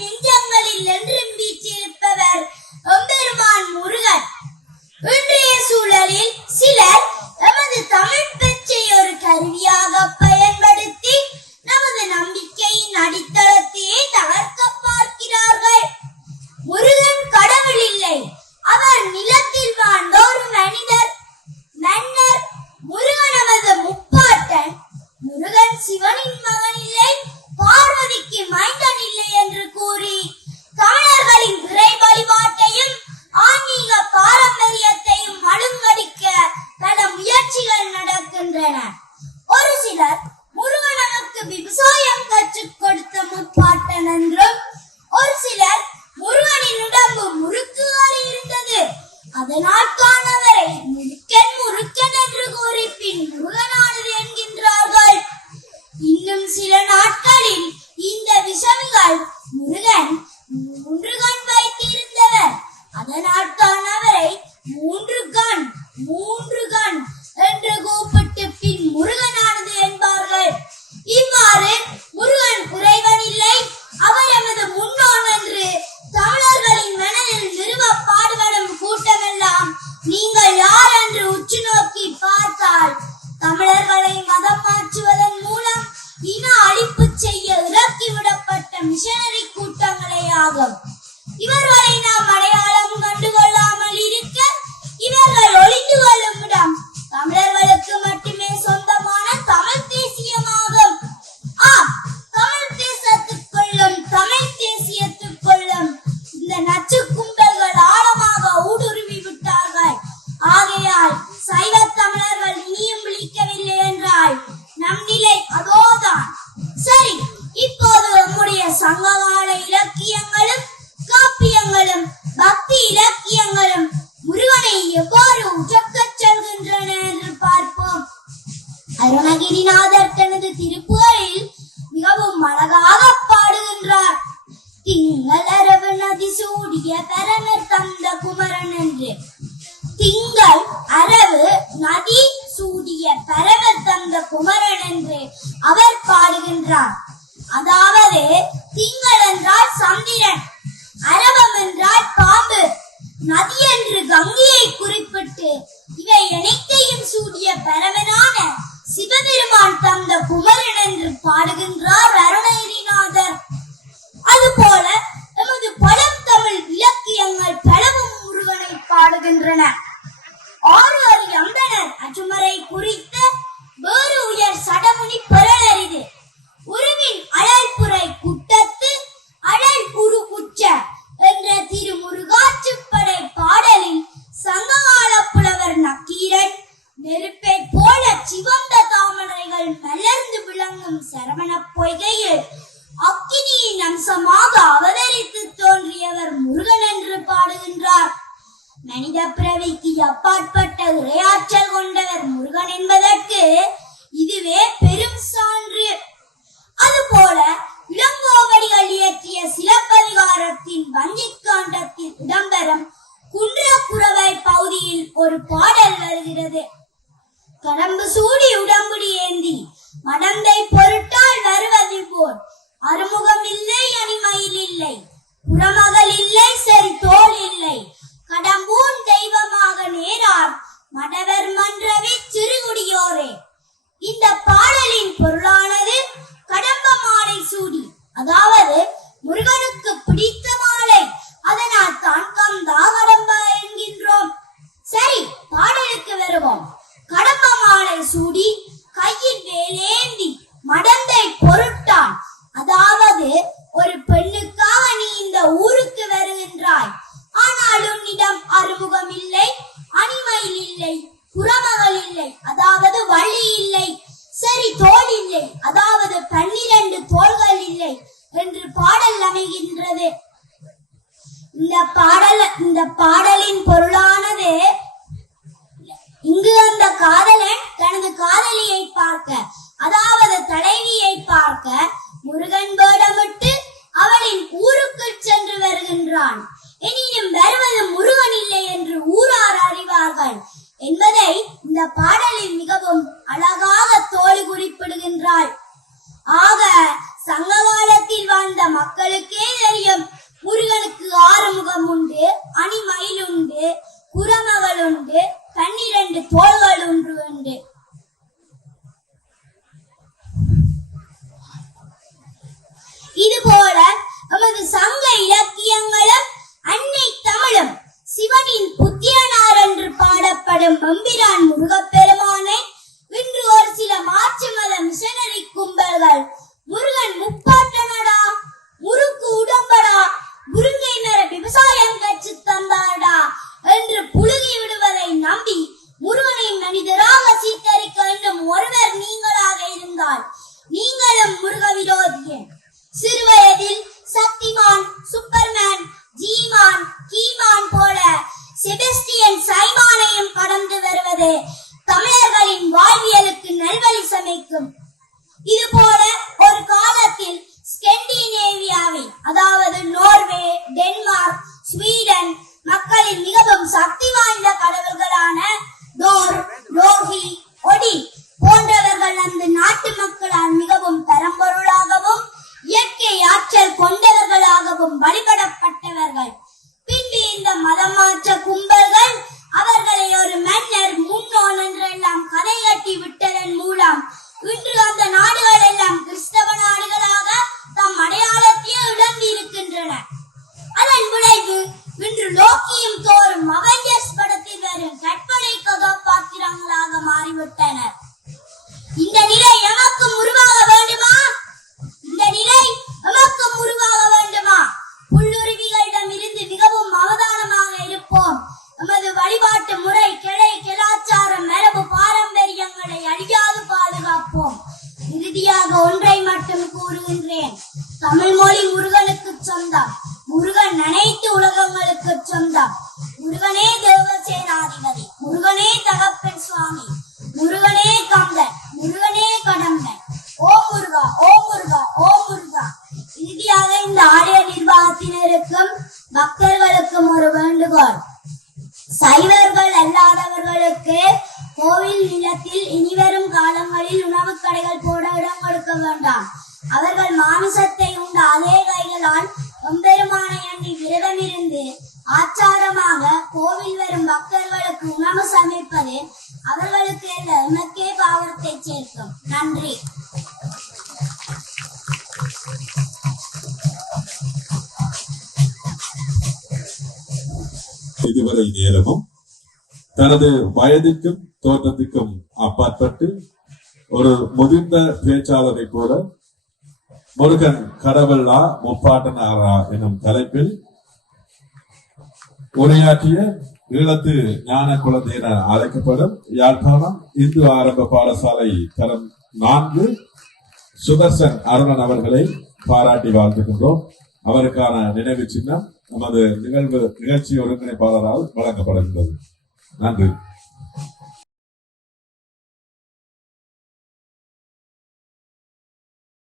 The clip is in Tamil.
நெஞ்சங்களில் என்றும் வீற்றிருப்பவர் எம்பெருமான் முருகன். இன்றைய சூழலில் சிலர் நமது தமிழ் பேச்சை ஒரு கருவியாக பயன்படுத்தி நமது நம்பிக்கையின் அடித்தளத்தையே தகர்க்க பார்க்கிறார்கள். முருகன் கடவுள் இல்லை, அவர் நிலத்தில் வாழ்ந்த ஒரு மன்னர். முருகன் நமது முப்பாட்டன். முருகன் சிவனின் மகன் இல்லை, பார்வதிக்கு மைந்தன் இல்லை என்று கூறி தமிழர்களின் இறை வழிபாட்டையும் ஆன்மீக பாரம்பரியத்தையும் மழுங்கடிக்க பல முயற்சிகள் நடக்கின்றன. ஒரு சிலர் முருகன் நமக்கு விவசாயம் கற்றுக் கொடுத்த முப்பாட்டன் என்றும், ஒரு சிலர் முருகனின் உடம்பு முறுக்குகள் இருந்தது, அதனால் காணவரை முருக்கன் என்று கூறி பின் முருகனானது என்கின்றார்கள். இன்னும் சில நாட்களில் இந்த விஷமிகள் முருகன் 3 கண் வைத்திருந்தவர், அதனால் தான் அவரை 3 கண் என்று கூப்பிட்டு பின் முருகனானது என்பார்கள். இவ்வாறு முருகன் குறைவன் இல்லை, அவர் எமது முன்னோன் என்று தமிழர்களின் மனதில் நிறுவ பாடுபடும் கூட்டமெல்லாம் நீங்கள் யார் என்று உற்று நோக்கி பார்த்தால் தமிழர்களை மதம் மாற்றுவதன் மூலம் இன அழிப்பு செய்ய இறக்கிவிடப்பட்ட மிஷனரி கூட்டங்களே ஆகும். இவர்களை நாம் அடையாளம் கண்டுகொள்ளாமல் இருக்க இவர்கள் ஒளிந்து கொள்ளும் இடம் தமிழர்களுக்கு மட்டுமே சொந்தமான தமிழ் தேசியமாகும். தமிழ் தேசியத்துக்குள்ளும் இந்த நச்சு கும்பல்கள் ஆழமாக ஊடுருவி விட்டார்கள். ஆகையால் சைவ தமிழர்கள் இனியும் விழிக்கவில்லை என்றால் நம் நிலை அதோதான். சரி, இப்போது நம்முடைய சங்ககால இலக்கியங்களும் காப்பியங்களும் பக்தி இலக்கியங்களும் முருகனை எவ்வாறு உஜக்கச் செல்கின்றன என்று பார்ப்போம். அருணகிரிநாதர் தனது திருப்புகழில் மிகவும் அழகாக பாடுகின்றார். திங்கள் அரவு நதி சூடிய பரமர் தந்த குமரன் என்று. திங்கள் அரவு நதி சூடிய பரமர் தந்த குமரன் என்று அவர் பாடுகின்றார். அதாவது திங்கள் என்றால் சந்திரன், அரவம் என்றால் பாம்பு, நதி என்று கங்கையை குறிப்பிட்டு இவை அனைத்தையும் சூடிய பரமனான சிவபெருமான் தந்த குமரன் என்று பாடுகின்றார் அருணகிரிநாதர். அதுபோல நமது பழந்தமிழ் இலக்கியங்கள் பலவும் முருகனை பாடுகின்றன. 6 அந்தணர் அச்சுமரை குறித்த வேறு உயர் சடமுனி பெறலரிது. உருவின் அழல்புரை குட்டத்து அழல் உரு உச்ச என்ற திருமுருகாற்றுப்படை பாடலில் சங்ககால புலவர் நக்கீரன் நெருப்பை போல சிவந்த தாமரைகள் மலர்ந்து விளங்கும் சரவண பொய்கையில் அக்கினியின் அம்சமாக அவதரித்து தோன்றியவர் முருகன் என்று பாடுகின்றார். மனித பிறவிக்கு அப்பாற்பட்ட இறையாற்றல் கொண்டவர் முருகன் என்பதற்கு இதுவே பெரும் சான்று. அதுபோல இளங்கோவடிகள் இயற்றிய சிலப்பதிகாரத்தின் வஞ்சிக்காண்டத்தில் இடம்பெறும் குன்றக்குறவை பகுதியில் ஒரு பாடல் வருகிறது. கடம்பு சூடி உடம்புடி ஏந்தி மடந்தை பொருட்டால் வருவது போல் அறுமுகம் இல்லை, அணிமயில் இல்லை, புறமகள் இல்லை, சரி தோல் இல்லை, கடம்பூன் தெய்வமாக நேரார் மடவர் மன்றவே திருகுடியோரே. இந்த பாடலின் பொருளானது கடம்ப மாலை சூடி, அதாவது முருகனுக்கு பிடித்த மாலை, அதனால் தான் கந்தா கடம்பா என்கின்றோம். சரி, பாடலுக்கு வருவோம். கடம்ப மாலை சூடி கையில் வேலேந்தி மடந்தை பொருட்டான், அதாவது ஒரு பெண்ணுக்காக நீ இந்த ஊருக்கு வருகின்றாய், ஆனால் உன்னிடம் அறுமுகம் இல்லை, அணிமயில் இல்லை, புறமகள் இல்லை, அதாவது வள்ளி இல்லை, சரி தோல் இல்லை, அதாவது 12 தோள்கள் இல்லை என்று பாடல் அமைகின்றது. இந்த பாடலின் பொருளானது, இங்கு அந்த காதலன் தனது காதலியை பார்க்க, அதாவது தலைவியை பார்க்க முருகன் வேடமிட்டு அவளின் ஊருக்கு சென்று வருகின்றான். எனினும் வருவது முருகன் இல்லை என்று ஊரார் அறிவார்கள் என்பதை இந்த பாடலில் மிகவும் அழகாக தோழி குறிப்பிடுகின்றாள். ஆக சங்க காலத்தில் வாழ்ந்த மக்களுக்கே தெரிய அதாவது நோர்வே, டென்மார்க், ஸ்வீடன் மக்களின் மிகவும் சக்தி வாய்ந்த கடவுள்களான நோர், லோகி, ஒடி போன்றவர்கள் அந்த நாட்டு மக்களால் மிகவும் பரம்பொருளாகவும் இயற்கை ஆற்றல் கொண்டவர்களாகவும் வழிபடப்பட்டவர்கள். பின்பு இந்த மதமாற்ற கும்பல்கள் அவர்களை ஒரு மன்னர் முன்னோன் என்றெல்லாம் கதை கட்டி விட்டதன் மூலம் இன்று அந்த நாடுகள் எல்லாம் கிறிஸ்தவ நாடுகளாக தம் அடையாளத்தையே இழந்து இருக்கின்றன. அதன் விளைவு இன்று லோக்கியும் தோறும் அவெஞ்சர்ஸ் படத்தில் வரும் கற்பனை கதாபாத்திரங்களாக மாறிவிட்டனர். இந்த நிலை எமக்கும் உருவாக வேண்டுமா? இந்த நிலை எமக்கும் உருவாக வேண்டுமா? புல்லுருவிகளிடம் இருந்து மிகவும் அவதானமாக இருப்போம். நமது வழிபாட்டு முறை, கிளை, கலாச்சாரம், மரபு, பாரம்பரியங்களை அழியாது பாதுகாப்போம். இறுதியாக ஒன்றை மட்டும் கூறுகின்றேன். தமிழ் மொழி முருகனுக்கு சொந்தம். முருகன் அனைத்து உலகங்களுக்கு சொந்தம். முருகனே தேவசேனாதிபதி, முருகனே தகப்பன் சுவாமி, முருகனே கம்பன், முருகனே கடம்பன். ஓ முருகா, ஓ முருகா, ஓ முருகா. இறுதியாக இந்த ஆலய நிர்வாகத்தினருக்கும் பக்தர்களுக்கும் ஒரு வேண்டுகோள். சைவர்கள் அல்லாதவர்களுக்கு கோவில் நிலத்தில் இனிவரும் காலங்களில் உணவு கடைகள் போட இடம் கொடுக்க வேண்டாம். அவர்கள் மாமிசத்தை உண்ட அதே கைகளால் எம்பெருமானை அன்றி விரதம் இருந்து ஆச்சாரமாக கோவில் வரும் பக்தர்களுக்கு உணவு சமைப்பது அவர்களுக்கு அல்ல, எமக்கே பாவத்தை சேர்க்கும். நன்றி. இதுவரை நேரமும் தனது வயதுக்கும் தோற்றத்துக்கும் அப்பாற்பட்டு ஒரு முதிர்ந்த பேச்சாளரை போல முருகன் கடவுளா முப்பாட்டனாரா எனும் தலைப்பில் உரையாற்றிய ஈழத்து ஞான குழந்தை என அழைக்கப்படும் யாழ்ப்பாணம் இந்து ஆரம்ப பாடசாலை தரம் 4 சுதர்சன் அருணன் அவர்களை பாராட்டி வாழ்த்துகின்றோம். அவருக்கான நினைவு சின்னம் நமது நிகழ்ச்சி ஒருங்கிணைப்பாளரால் வழங்கப்படுகின்றது. நன்றி.